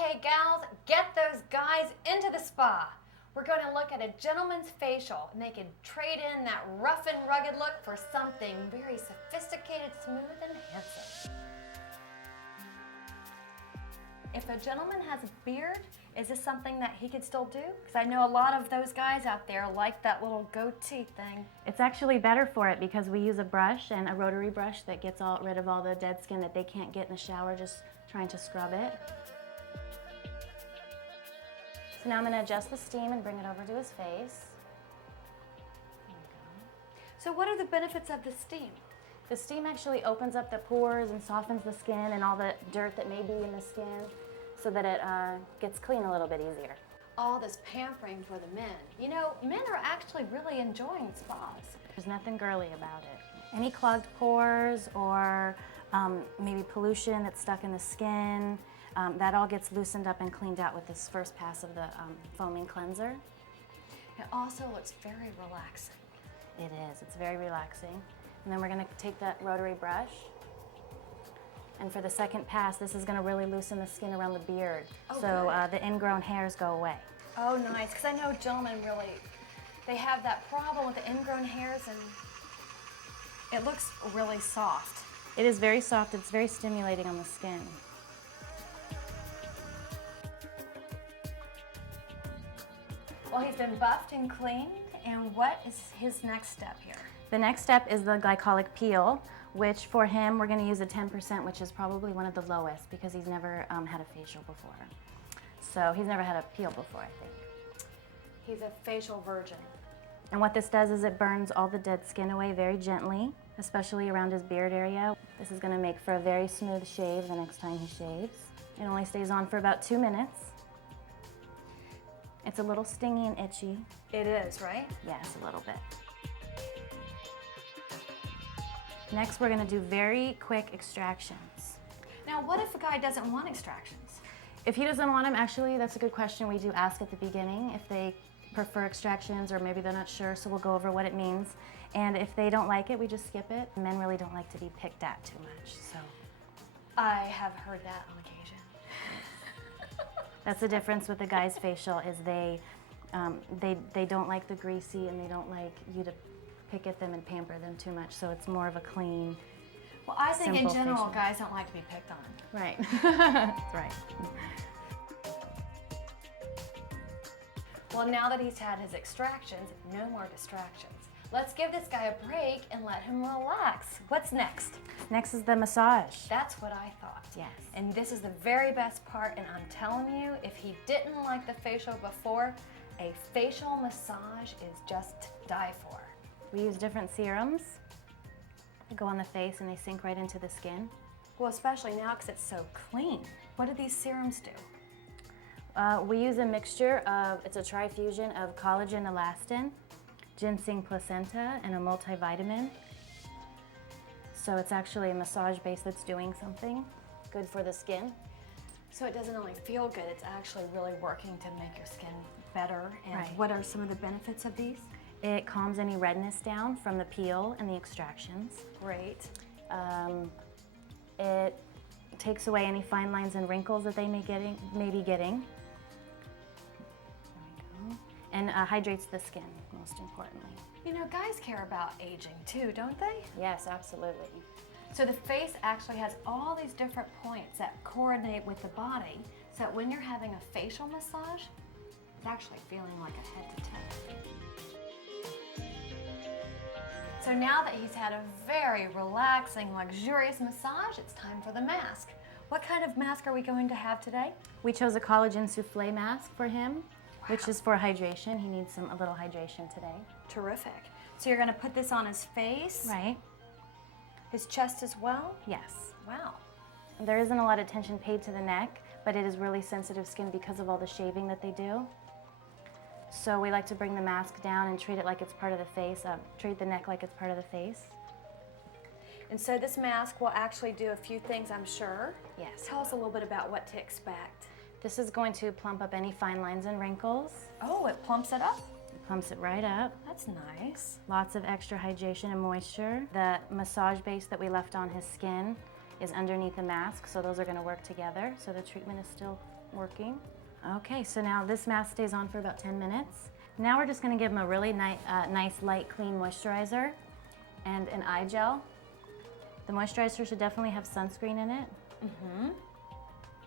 Okay, gals, get those guys into the spa. We're going to look at a gentleman's facial, and they can trade in that rough and rugged look for something very sophisticated, smooth, and handsome. If a gentleman has a beard, is this something that he could still do? Because I know a lot of those guys out there like that little goatee thing. It's actually better for it because we use a brush and a rotary brush that gets rid of all the dead skin that they can't get in the shower just trying to scrub it. So now I'm going to adjust the steam and bring it over to his face. There we go. So what are the benefits of the steam? The steam actually opens up the pores and softens the skin and all the dirt that may be in the skin so that it gets clean a little bit easier. All this pampering for the men. You know, men are actually really enjoying spas. There's nothing girly about it. Any clogged pores or maybe pollution that's stuck in the skin, that all gets loosened up and cleaned out with this first pass of the foaming cleanser. It also looks very relaxing. It is. It's very relaxing. And then we're going to take that rotary brush. And for the second pass, this is going to really loosen the skin around the beard. Oh, so the ingrown hairs go away. Oh, nice. Because I know gentlemen really, they have that problem with the ingrown hairs, and it looks really soft. It is very soft. It's very stimulating on the skin. Well, he's been buffed and cleaned, and what is his next step here? The next step is the glycolic peel, which for him we're going to use a 10%, which is probably one of the lowest because he's never had a facial before. So he's never had a peel before, I think. He's a facial virgin. And what this does is it burns all the dead skin away very gently, especially around his beard area. This is going to make for a very smooth shave the next time he shaves. It only stays on for about 2 minutes. It's a little stingy and itchy. It is, right? Yes, a little bit. Next, we're going to do very quick extractions. Now, what if a guy doesn't want extractions? If he doesn't want them, actually, that's a good question. We do ask at the beginning if they prefer extractions or maybe they're not sure, so we'll go over what it means. And if they don't like it, we just skip it. Men really don't like to be picked at too much, so. I have heard that on occasion. That's the difference with the guy's facial is they don't like the greasy and they don't like you to pick at them and pamper them too much, so it's more of a clean, well, I think in simple general, facial. guys don't like to be picked on. Right. That's right. Well, now that he's had his extractions, no more distractions. Let's give this guy a break and let him relax. What's next? Next is the massage. That's what I thought. Yes. And this is the very best part, and I'm telling you, if he didn't like the facial before, a facial massage is just to die for. We use different serums. They go on the face and they sink right into the skin. Well, especially now because it's so clean. What do these serums do? We use a mixture of, it's a trifusion of collagen elastin, ginseng placenta, and a multivitamin. So it's actually a massage base that's doing something good for the skin. So it doesn't only feel good, it's actually really working to make your skin better. And Right. what are some of the benefits of these? It calms any redness down from the peel and the extractions. Great. It takes away any fine lines and wrinkles that they may be getting. There we go. And hydrates the skin, most importantly. You know, guys care about aging too, don't they? Yes, absolutely. So the face actually has all these different points that coordinate with the body, so that when you're having a facial massage, it's actually feeling like a head to toe. So now that he's had a very relaxing, luxurious massage, it's time for the mask. What kind of mask are we going to have today? We chose a collagen souffle mask for him, which is for hydration. He needs a little hydration today. Terrific. So you're going to put this on his face, Right. his chest as well? Yes. Wow. There isn't a lot of attention paid to the neck, but it is really sensitive skin because of all the shaving that they do. So we like to bring the mask down and treat it like it's part of the face, treat the neck like it's part of the face. And so this mask will actually do a few things, I'm sure. Yes. Tell us a little bit about what to expect. This is going to plump up any fine lines and wrinkles. Oh, it plumps it up? It plumps it right up. That's nice. Lots of extra hydration and moisture. The massage base that we left on his skin is underneath the mask, so those are going to work together. So the treatment is still working. Okay, so now this mask stays on for about 10 minutes. Now we're just going to give them a really nice, light, clean moisturizer and an eye gel. The moisturizer should definitely have sunscreen in it.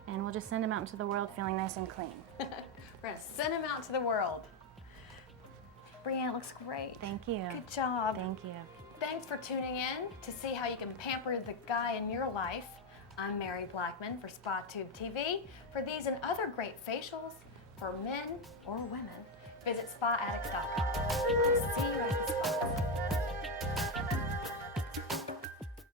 And we'll just send them out into the world feeling nice and clean. We're going to send them out to the world. Brianne, it looks great. Thank you. Good job. Thank you. Thanks for tuning in to see how you can pamper the guy in your life. I'm Mary Blackman for SpaTube TV. For these and other great facials for men or women, visit spaaddicts.com. I'll see you at the spa.